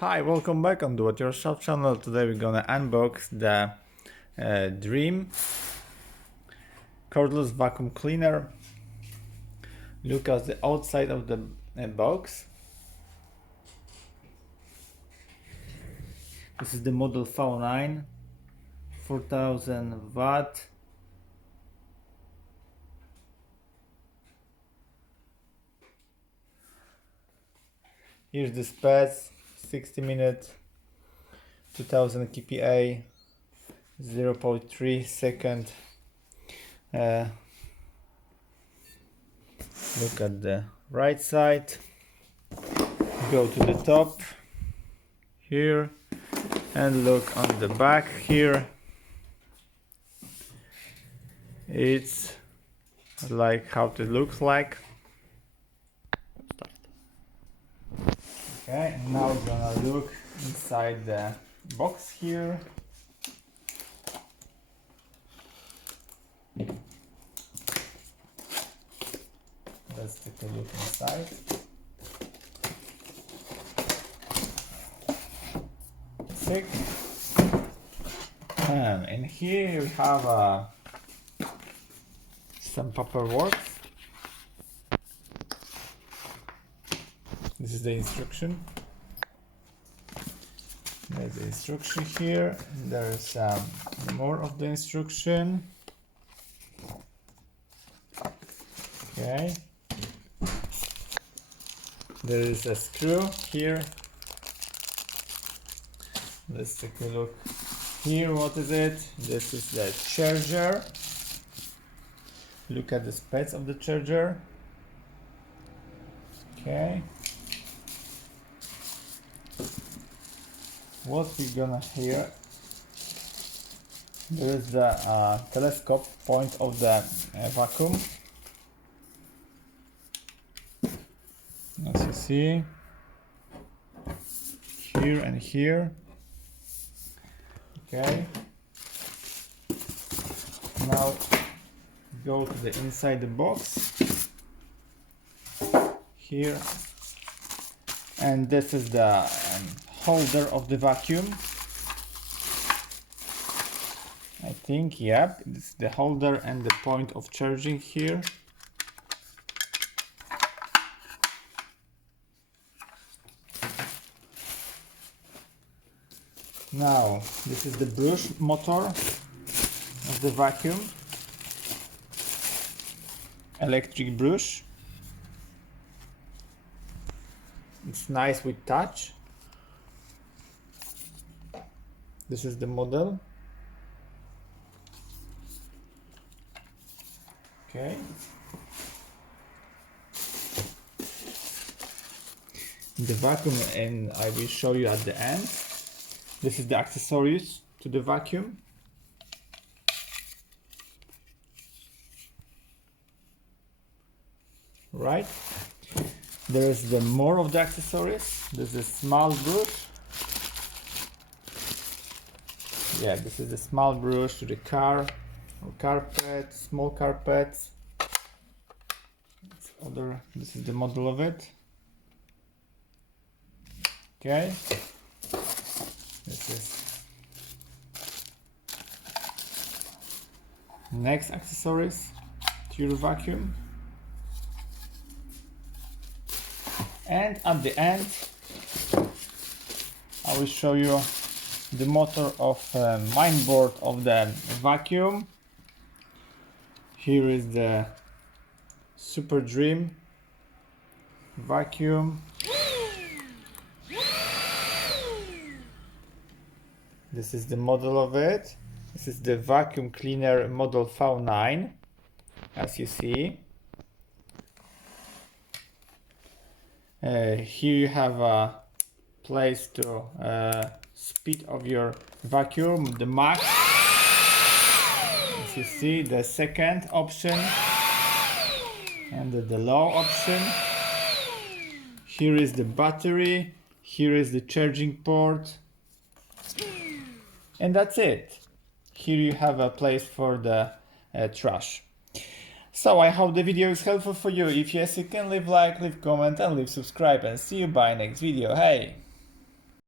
Hi, welcome back on Do It Yourself channel. Today we're gonna unbox the Dreame cordless vacuum cleaner. Look at the outside of the box. This is the model V9, 4000 watt. Here's the specs: 60 minutes, 2000 kPa, 0.3 second. Look at the right side. Go to the top here and look on the back here. It's like how it looks like. Okay, now we're gonna look inside the box here. Let's take a look inside. Sick. And in here we have some paperwork. This is the instruction. There's the instruction here. There's more of the instruction. Okay. There is a screw here. Let's take a look here. What is it? This is the charger. Look at the specs of the charger. Okay. What we're gonna hear, there is the telescope point of the vacuum, as you see here and here. Okay, now go to the inside the box here, and this is the holder of the vacuum. I think, yep, it's the holder and the point of charging here. Now, this is the brush motor of the vacuum, electric brush. It's nice with touch. This is the model. Okay. The vacuum, and I will show you at the end. This is the accessories to the vacuum. Right. There's the more of the accessories. There's a small brush. Yeah, this is the small brush to the car or carpet, small carpets. This is the model of it. Okay. This is next accessories to your vacuum. And at the end, I will show you the motor of main board of the vacuum. Here is the Super Dreame vacuum. This is the model of it. This is the vacuum cleaner model V9, as you see. Here you have a place to speed of your vacuum, the max. As you see, the second option and the low option. Here is the battery. Here is the charging port. And that's it. Here you have a place for the trash. So I hope the video is helpful for you. If yes, you can leave like, leave comment and leave subscribe, and see you by next video. Hey!